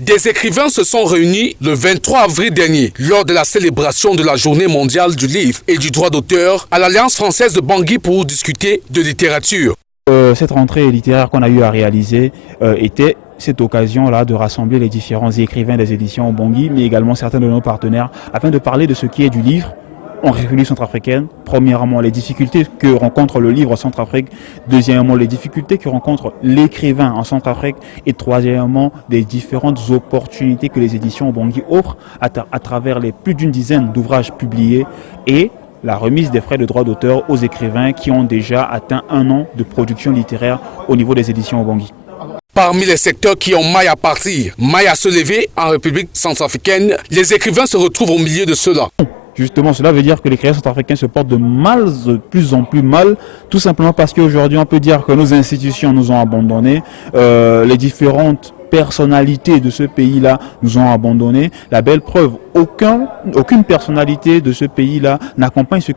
Des écrivains se sont réunis le 23 avril dernier lors de la célébration de la Journée mondiale du livre et du droit d'auteur à l'Alliance française de Bangui pour discuter de littérature. Cette rentrée littéraire qu'on a eu à réaliser était cette occasion-là de rassembler les différents écrivains des éditions Bangui, mais également certains de nos partenaires, afin de parler de ce qui est du livre en République centrafricaine. Premièrement, les difficultés que rencontre le livre en Centrafrique. Deuxièmement, les difficultés que rencontre l'écrivain en Centrafrique. Et troisièmement, des différentes opportunités que les éditions Bangui offrent à travers les plus d'une dizaine d'ouvrages publiés et la remise des frais de droit d'auteur aux écrivains qui ont déjà atteint 1 an de production littéraire au niveau des éditions Bangui. Parmi les secteurs qui ont maille à partir, maille à se lever en République centrafricaine, les écrivains se retrouvent au milieu de cela. Justement, cela veut dire que les écrivains centrafricains se portent de plus en plus mal, tout simplement parce qu'aujourd'hui, on peut dire que nos institutions nous ont abandonnés, les différentes personnalités de ce pays-là nous ont abandonnés. La belle preuve, aucune personnalité de ce pays-là n'accompagne ce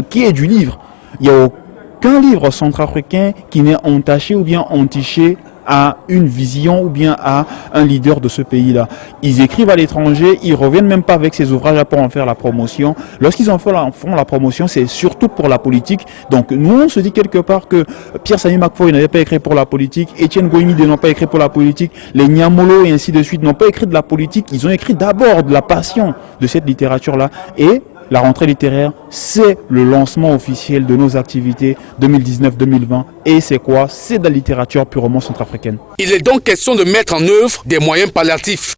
qui est du livre. Il n'y a aucun livre centrafricain qui n'est entaché ou bien entiché à une vision ou bien à un leader de ce pays-là. Ils écrivent à l'étranger, ils reviennent même pas avec ces ouvrages pour en faire la promotion. Lorsqu'ils font la promotion, c'est surtout pour la politique. Donc nous, on se dit quelque part que Pierre Samy Macfoy n'avait pas écrit pour la politique, Étienne Goïmide n'a pas écrit pour la politique, les Niamolo et ainsi de suite n'ont pas écrit de la politique, ils ont écrit d'abord de la passion de cette littérature-là. Et la rentrée littéraire, c'est le lancement officiel de nos activités 2019-2020. Et c'est quoi? C'est de la littérature purement centrafricaine. Il est donc question de mettre en œuvre des moyens palliatifs.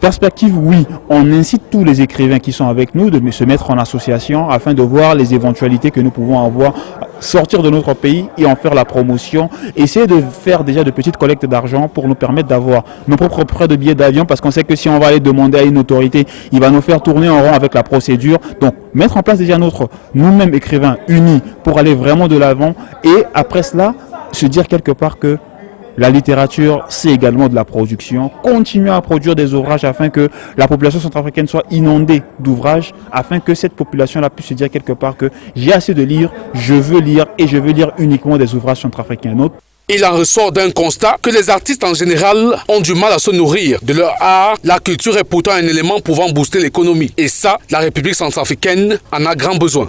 Perspective, oui. On incite tous les écrivains qui sont avec nous de se mettre en association afin de voir les éventualités que nous pouvons avoir, sortir de notre pays et en faire la promotion. Essayer de faire déjà de petites collectes d'argent pour nous permettre d'avoir nos propres frais de billets d'avion, parce qu'on sait que si on va aller demander à une autorité, il va nous faire tourner en rond avec la procédure. Donc mettre en place déjà nous-mêmes écrivains unis pour aller vraiment de l'avant et après cela se dire quelque part que la littérature, c'est également de la production. Continuer à produire des ouvrages afin que la population centrafricaine soit inondée d'ouvrages, afin que cette population-là puisse se dire quelque part que j'ai assez de lire, je veux lire et je veux lire uniquement des ouvrages centrafricains. Il en ressort d'un constat que les artistes en général ont du mal à se nourrir de leur art. La culture est pourtant un élément pouvant booster l'économie. Et ça, la République centrafricaine en a grand besoin.